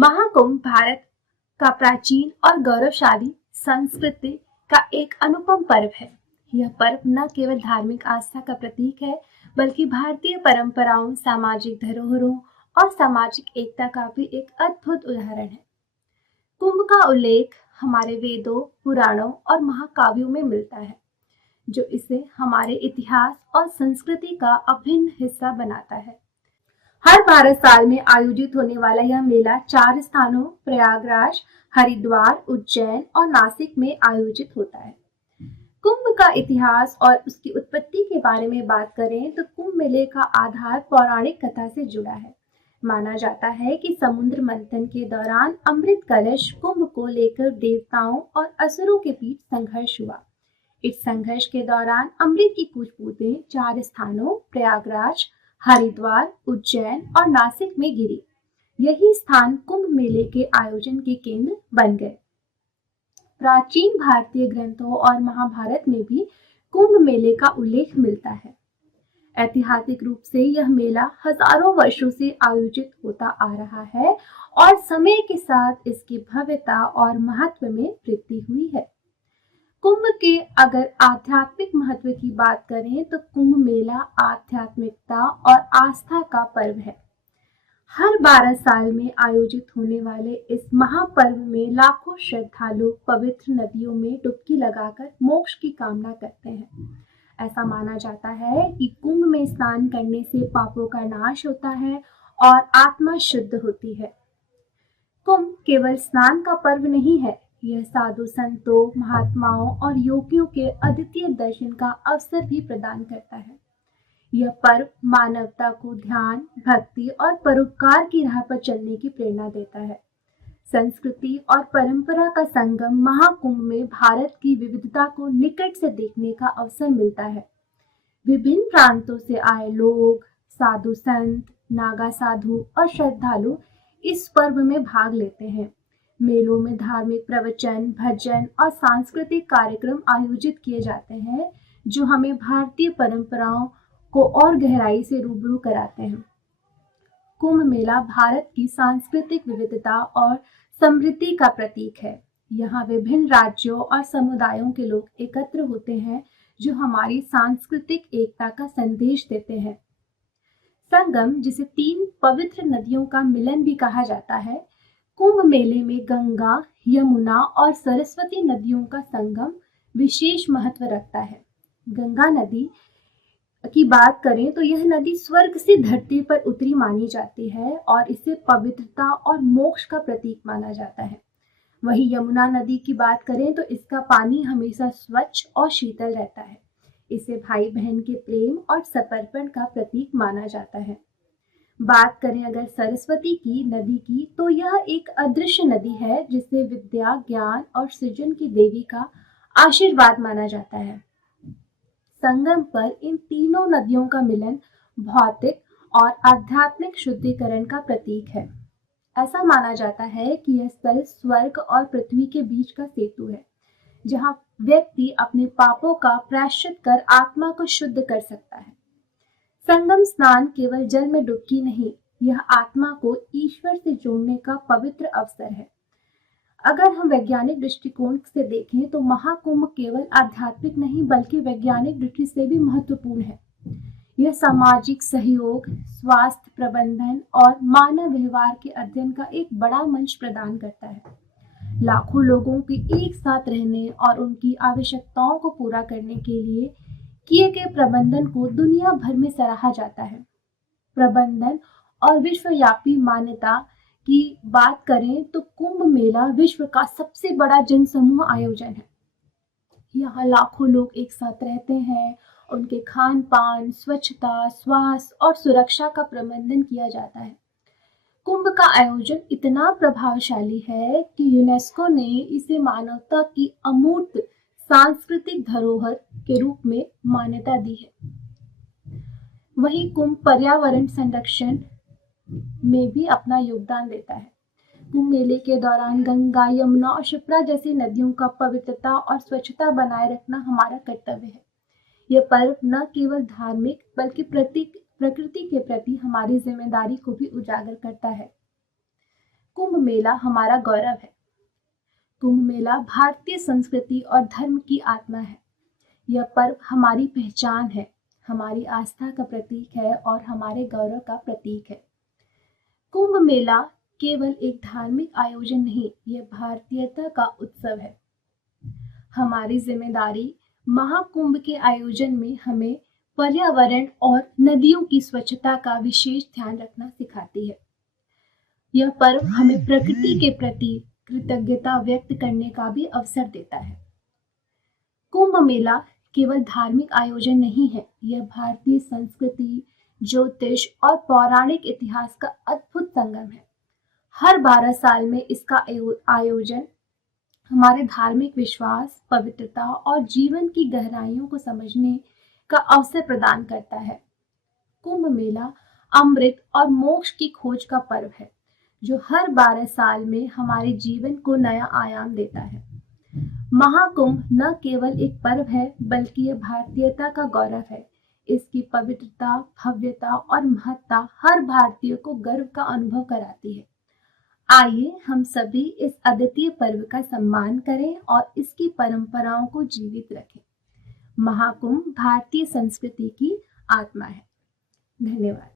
महाकुंभ भारत का प्राचीन और गौरवशाली संस्कृति का एक अनुपम पर्व है। यह पर्व न केवल धार्मिक आस्था का प्रतीक है, बल्कि भारतीय परंपराओं, सामाजिक धरोहरों और सामाजिक एकता का भी एक अद्भुत उदाहरण है। कुंभ का उल्लेख हमारे वेदों, पुराणों और महाकाव्यों में मिलता है, जो इसे हमारे इतिहास और संस्कृति का अभिन्न हिस्सा बनाता है। हर 12 साल में आयोजित होने वाला यह मेला 4 स्थानों प्रयागराज, हरिद्वार, उज्जैन और नासिक में आयोजित होता है। कुंभ का इतिहास और उसकी उत्पत्ति के बारे में बात करें तो कुंभ मेले का आधार पौराणिक कथा से जुड़ा है। माना जाता है कि समुद्र मंथन के दौरान अमृत कलश कुंभ को लेकर देवताओं और असुरों के बीच संघर्ष हुआ। इस संघर्ष के दौरान अमृत की कुछ बूंदें 4 स्थानों प्रयागराज, हरिद्वार, उज्जैन और नासिक में गिरी। यही स्थान कुंभ मेले के आयोजन के केंद्र बन गए। प्राचीन भारतीय ग्रंथों और महाभारत में भी कुंभ मेले का उल्लेख मिलता है। ऐतिहासिक रूप से यह मेला हजारों वर्षों से आयोजित होता आ रहा है और समय के साथ इसकी भव्यता और महत्व में वृद्धि हुई है। कुंभ के अगर आध्यात्मिक महत्व की बात करें तो कुंभ मेला आध्यात्मिकता और आस्था का पर्व है। हर 12 साल में आयोजित होने वाले इस महापर्व में लाखों श्रद्धालु पवित्र नदियों में डुबकी लगाकर मोक्ष की कामना करते हैं। ऐसा माना जाता है कि कुंभ में स्नान करने से पापों का नाश होता है और आत्मा शुद्ध होती है। कुंभ केवल स्नान का पर्व नहीं है, यह साधु संतों, महात्माओं और योगियों के अद्वितीय दर्शन का अवसर भी प्रदान करता है। यह पर्व मानवता को ध्यान, भक्ति और परोपकार की राह पर चलने की प्रेरणा देता है। संस्कृति और परंपरा का संगम महाकुंभ में भारत की विविधता को निकट से देखने का अवसर मिलता है। विभिन्न प्रांतों से आए लोग, साधु संत, नागा साधु और श्रद्धालु इस पर्व में भाग लेते हैं। मेलों में धार्मिक प्रवचन, भजन और सांस्कृतिक कार्यक्रम आयोजित किए जाते हैं, जो हमें भारतीय परंपराओं को और गहराई से रूबरू कराते हैं। कुंभ मेला भारत की सांस्कृतिक विविधता और समृद्धि का प्रतीक है। यहाँ विभिन्न राज्यों और समुदायों के लोग एकत्र होते हैं, जो हमारी सांस्कृतिक एकता का संदेश देते हैं। संगम, जिसे 3 पवित्र नदियों का मिलन भी कहा जाता है, कुंभ मेले में गंगा, यमुना और सरस्वती नदियों का संगम विशेष महत्व रखता है। गंगा नदी की बात करें तो यह नदी स्वर्ग से धरती पर उतरी मानी जाती है और इसे पवित्रता और मोक्ष का प्रतीक माना जाता है। वहीं यमुना नदी की बात करें तो इसका पानी हमेशा स्वच्छ और शीतल रहता है। इसे भाई बहन के प्रेम और समर्पण का प्रतीक माना जाता है। बात करें अगर सरस्वती की नदी की, तो यह एक अदृश्य नदी है जिसे विद्या, ज्ञान और सृजन की देवी का आशीर्वाद माना जाता है। संगम पर इन तीनों नदियों का मिलन भौतिक और आध्यात्मिक शुद्धिकरण का प्रतीक है। ऐसा माना जाता है कि यह स्थल स्वर्ग और पृथ्वी के बीच का सेतु है, जहां व्यक्ति अपने पापों का प्रायश्चित कर आत्मा को शुद्ध कर सकता है। संगम स्नान केवल जल में डुबकी नहीं, यह आत्मा को ईश्वर से जोड़ने का पवित्र अवसर है। अगर हम वैज्ञानिक दृष्टिकोण से देखें तो महाकुंभ केवल आध्यात्मिक नहीं बल्कि वैज्ञानिक दृष्टि से भी महत्वपूर्ण है। यह सामाजिक सहयोग, स्वास्थ्य प्रबंधन और मानव व्यवहार के अध्ययन का एक बड़ा मंच प्रदान करता है। लाखों लोगों के एक साथ रहने और उनकी आवश्यकताओं को पूरा करने के लिए किए गए प्रबंधन को दुनिया भर में सराहा जाता है। प्रबंधन और विश्वव्यापी मान्यता की बात करें तो कुंभ मेला विश्व का सबसे बड़ा जनसमूह आयोजन है। यहाँ लाखों लोग एक साथ रहते हैं, उनके खान पान, स्वच्छता, स्वास्थ्य और सुरक्षा का प्रबंधन किया जाता है। कुंभ का आयोजन इतना प्रभावशाली है कि यूनेस्को ने इसे मानवता की अमूर्त सांस्कृतिक धरोहर के रूप में मान्यता दी है। वहीं कुंभ पर्यावरण संरक्षण में भी अपना योगदान देता है। कुंभ मेले के दौरान गंगा, यमुना और क्षिप्रा जैसी नदियों का पवित्रता और स्वच्छता बनाए रखना हमारा कर्तव्य है। यह पर्व न केवल धार्मिक बल्कि प्रकृति के प्रति हमारी जिम्मेदारी को भी उजागर करता है। कुंभ मेला हमारा गौरव है। कुंभ मेला भारतीय संस्कृति और धर्म की आत्मा है। यह पर्व हमारी पहचान है, हमारी आस्था का प्रतीक है और हमारे गौरव का प्रतीक है। कुंभ मेला केवल एक धार्मिक आयोजन नहीं, यह भारतीयता का उत्सव है। हमारी जिम्मेदारी महाकुंभ के आयोजन में हमें पर्यावरण और नदियों की स्वच्छता का विशेष ध्यान रखना सिखाती है। यह पर्व हमें प्रकृति के प्रति कृतज्ञता व्यक्त करने का भी अवसर देता है। कुंभ मेला केवल धार्मिक आयोजन नहीं है, यह भारतीय संस्कृति, ज्योतिष और पौराणिक इतिहास का अद्भुत संगम है। हर 12 साल में इसका आयोजन हमारे धार्मिक विश्वास, पवित्रता और जीवन की गहराइयों को समझने का अवसर प्रदान करता है। कुंभ मेला अमृत और मोक्ष की खोज का पर्व है, जो हर 12 साल में हमारे जीवन को नया आयाम देता है। महाकुंभ न केवल एक पर्व है, बल्कि यह भारतीयता का गौरव है। इसकी पवित्रता, भव्यता और महत्ता हर भारतीय को गर्व का अनुभव कराती है। आइए हम सभी इस अद्वितीय पर्व का सम्मान करें और इसकी परंपराओं को जीवित रखें। महाकुंभ भारतीय संस्कृति की आत्मा है। धन्यवाद।